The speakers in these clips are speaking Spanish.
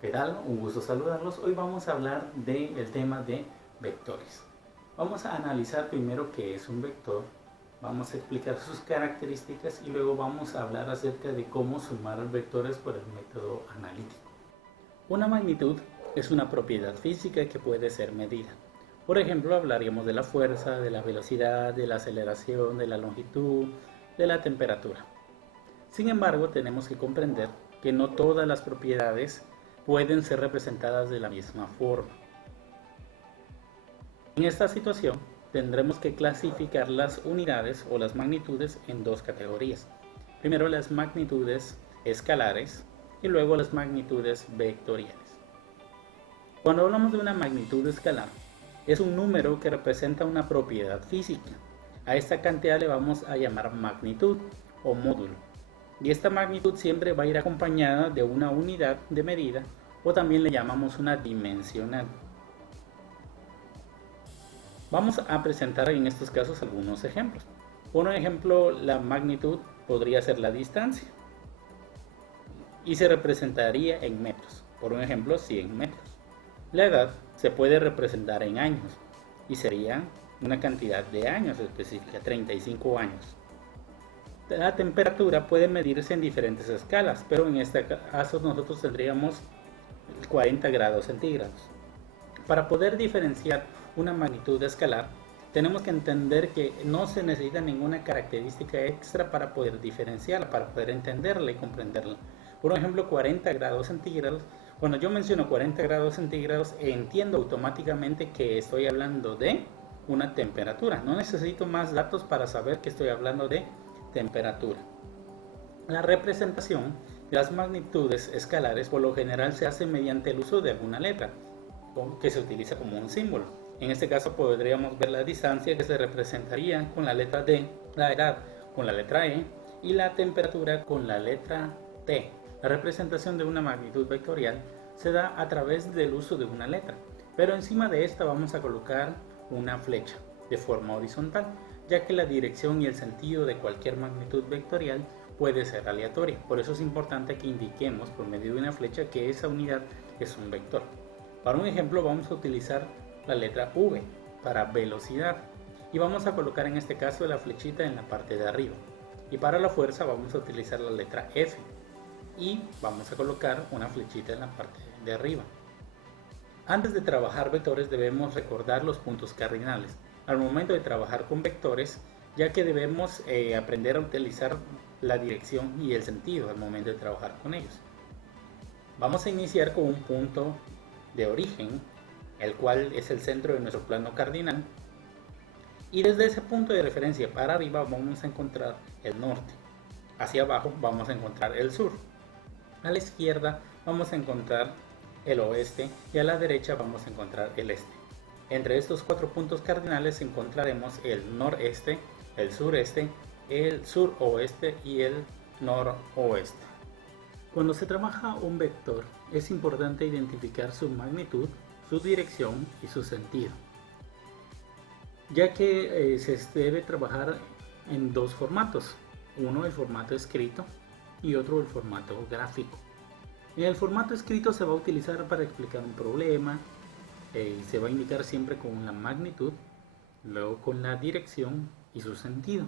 ¿Qué tal? Un gusto saludarlos. Hoy vamos a hablar del tema de vectores. Vamos a analizar primero qué es un vector, vamos a explicar sus características y luego vamos a hablar acerca de cómo sumar vectores por el método analítico. Una magnitud es una propiedad física que puede ser medida. Por ejemplo, hablaríamos de la fuerza, de la velocidad, de la aceleración, de la longitud, de la temperatura. Sin embargo, tenemos que comprender que no todas las propiedades pueden ser representadas de la misma forma. En esta situación, tendremos que clasificar las unidades o las magnitudes en dos categorías. Primero las magnitudes escalares y luego las magnitudes vectoriales. Cuando hablamos de una magnitud escalar, es un número que representa una propiedad física. A esta cantidad le vamos a llamar magnitud o módulo. Y esta magnitud siempre va a ir acompañada de una unidad de medida o también le llamamos una dimensional. Vamos a presentar en estos casos algunos ejemplos. Por ejemplo, la magnitud podría ser la distancia y se representaría en metros. Por un ejemplo, 100 metros. La edad se puede representar en años y sería una cantidad de años específica, 35 años. La temperatura puede medirse en diferentes escalas, pero en este caso nosotros tendríamos 40 grados centígrados. Para poder diferenciar una magnitud escalar, tenemos que entender que no se necesita ninguna característica extra para poder diferenciarla, para poder entenderla y comprenderla. Por ejemplo, 40 grados centígrados, cuando yo menciono 40 grados centígrados, entiendo automáticamente que estoy hablando de una temperatura. No necesito más datos para saber que estoy hablando de temperatura. La representación de las magnitudes escalares por lo general se hace mediante el uso de alguna letra que se utiliza como un símbolo. En este caso podríamos ver la distancia que se representaría con la letra D, la edad con la letra E y la temperatura con la letra T. La representación de una magnitud vectorial se da a través del uso de una letra, pero encima de esta vamos a colocar una flecha de forma horizontal, ya que la dirección y el sentido de cualquier magnitud vectorial puede ser aleatoria. Por eso es importante que indiquemos por medio de una flecha que esa unidad es un vector. Para un ejemplo vamos a utilizar la letra V para velocidad y vamos a colocar en este caso la flechita en la parte de arriba. Y para la fuerza vamos a utilizar la letra F y vamos a colocar una flechita en la parte de arriba. Antes de trabajar vectores debemos recordar los puntos cardinales al momento de trabajar con vectores, ya que debemos aprender a utilizar la dirección y el sentido al momento de trabajar con ellos. Vamos a iniciar con un punto de origen, el cual es el centro de nuestro plano cardinal, y desde ese punto de referencia para arriba vamos a encontrar el norte, hacia abajo vamos a encontrar el sur, a la izquierda vamos a encontrar el oeste y a la derecha vamos a encontrar el este. Entre estos cuatro puntos cardinales encontraremos el noreste, el sureste, el suroeste y el noroeste. Cuando se trabaja un vector es importante identificar su magnitud, su dirección y su sentido, ya que se debe trabajar en dos formatos, uno el formato escrito y otro el formato gráfico. En el formato escrito se va a utilizar para explicar un problema, se va a indicar siempre con la magnitud, luego con la dirección y su sentido.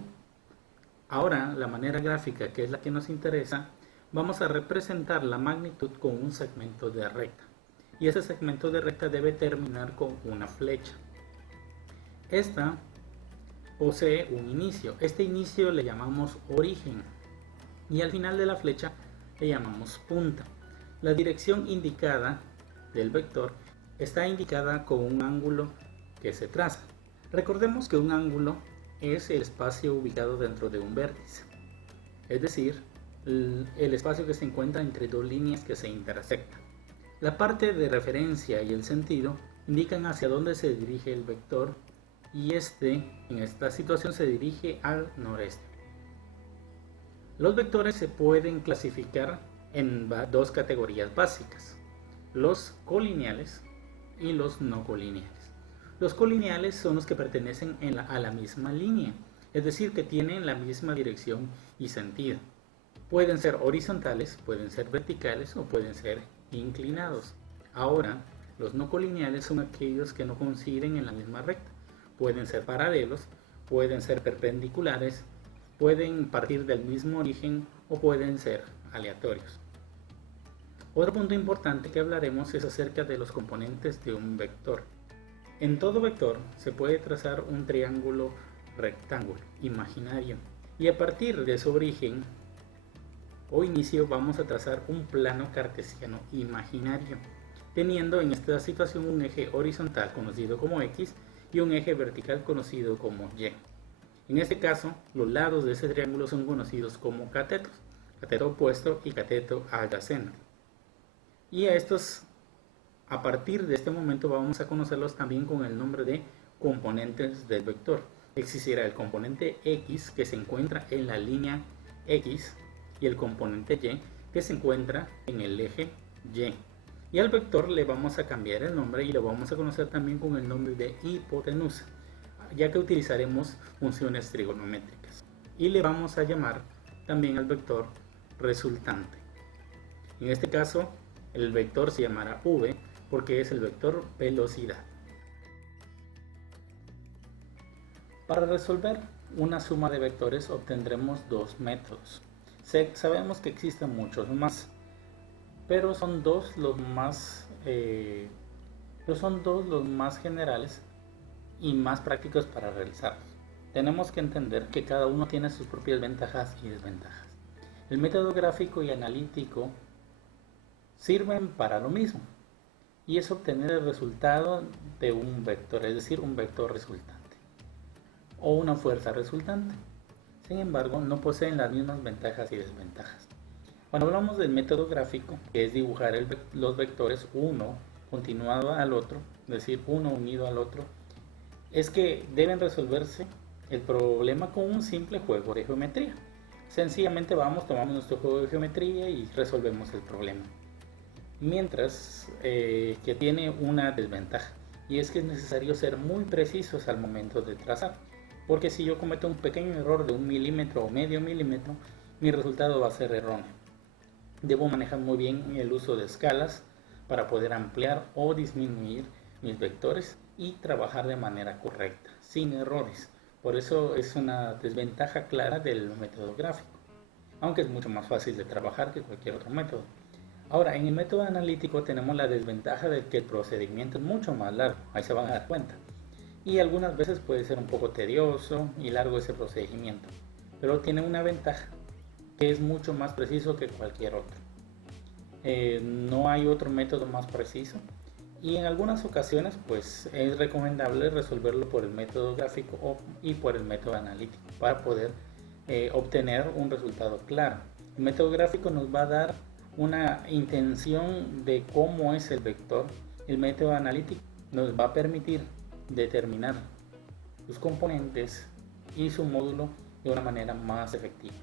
Ahora, la manera gráfica, que es la que nos interesa, vamos a representar la magnitud con un segmento de recta. Y ese segmento de recta debe terminar con una flecha. Esta posee un inicio. Este inicio le llamamos origen. Y al final de la flecha le llamamos punta. La dirección indicada del vector está indicada con un ángulo que se traza. Recordemos que un ángulo es el espacio ubicado dentro de un vértice, es decir, el espacio que se encuentra entre dos líneas que se intersectan. La parte de referencia y el sentido indican hacia dónde se dirige el vector y en esta situación se dirige al noreste. Los vectores se pueden clasificar en dos categorías básicas: los colineales y los no colineales. Los colineales son los que pertenecen a la misma línea, es decir, que tienen la misma dirección y sentido. Pueden ser horizontales, pueden ser verticales o pueden ser inclinados. Ahora, los no colineales son aquellos que no coinciden en la misma recta. Pueden ser paralelos, pueden ser perpendiculares, pueden partir del mismo origen o pueden ser aleatorios. Otro punto importante que hablaremos es acerca de los componentes de un vector. En todo vector se puede trazar un triángulo rectángulo imaginario y a partir de su origen o inicio vamos a trazar un plano cartesiano imaginario, teniendo en esta situación un eje horizontal conocido como X y un eje vertical conocido como Y. En este caso, los lados de ese triángulo son conocidos como catetos, cateto opuesto y cateto adyacente. Y a partir de este momento vamos a conocerlos también con el nombre de componentes del vector. Existirá el componente X que se encuentra en la línea X y el componente Y que se encuentra en el eje Y. Y al vector le vamos a cambiar el nombre y lo vamos a conocer también con el nombre de hipotenusa, ya que utilizaremos funciones trigonométricas. Y le vamos a llamar también al vector resultante. En este caso, el vector se llamará v porque es el vector velocidad. Para resolver una suma de vectores obtendremos dos métodos. Sabemos que existen muchos más, pero son dos los más generales y más prácticos para realizarlos. Tenemos que entender que cada uno tiene sus propias ventajas y desventajas. El método gráfico y analítico sirven para lo mismo, y es obtener el resultado de un vector, es decir, un vector resultante o una fuerza resultante. Sin embargo, no poseen las mismas ventajas y desventajas. Cuando hablamos del método gráfico, que es dibujar los vectores uno continuado al otro, es decir, uno unido al otro, es que deben resolverse el problema con un simple juego de geometría. Sencillamente tomamos nuestro juego de geometría y resolvemos el problema. Mientras que tiene una desventaja, y es que es necesario ser muy precisos al momento de trazar, porque si yo cometo un pequeño error de 1 milímetro o medio milímetro, mi resultado va a ser erróneo. Debo manejar muy bien el uso de escalas para poder ampliar o disminuir mis vectores y trabajar de manera correcta, sin errores. Por eso es una desventaja clara del método gráfico, aunque es mucho más fácil de trabajar que cualquier otro método. Ahora, en el método analítico tenemos la desventaja de que el procedimiento es mucho más largo, ahí se van a dar cuenta. Y algunas veces puede ser un poco tedioso y largo ese procedimiento, pero tiene una ventaja, que es mucho más preciso que cualquier otro. No hay otro método más preciso y en algunas ocasiones pues es recomendable resolverlo por el método gráfico y por el método analítico para poder obtener un resultado claro. El método gráfico nos va a dar una intención de cómo es el vector. El método analítico nos va a permitir determinar sus componentes y su módulo de una manera más efectiva.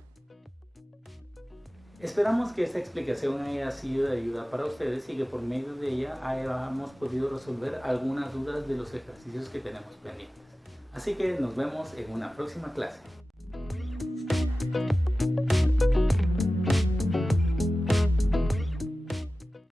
Esperamos que esta explicación haya sido de ayuda para ustedes y que por medio de ella hayamos podido resolver algunas dudas de los ejercicios que tenemos pendientes. Así que nos vemos en una próxima clase.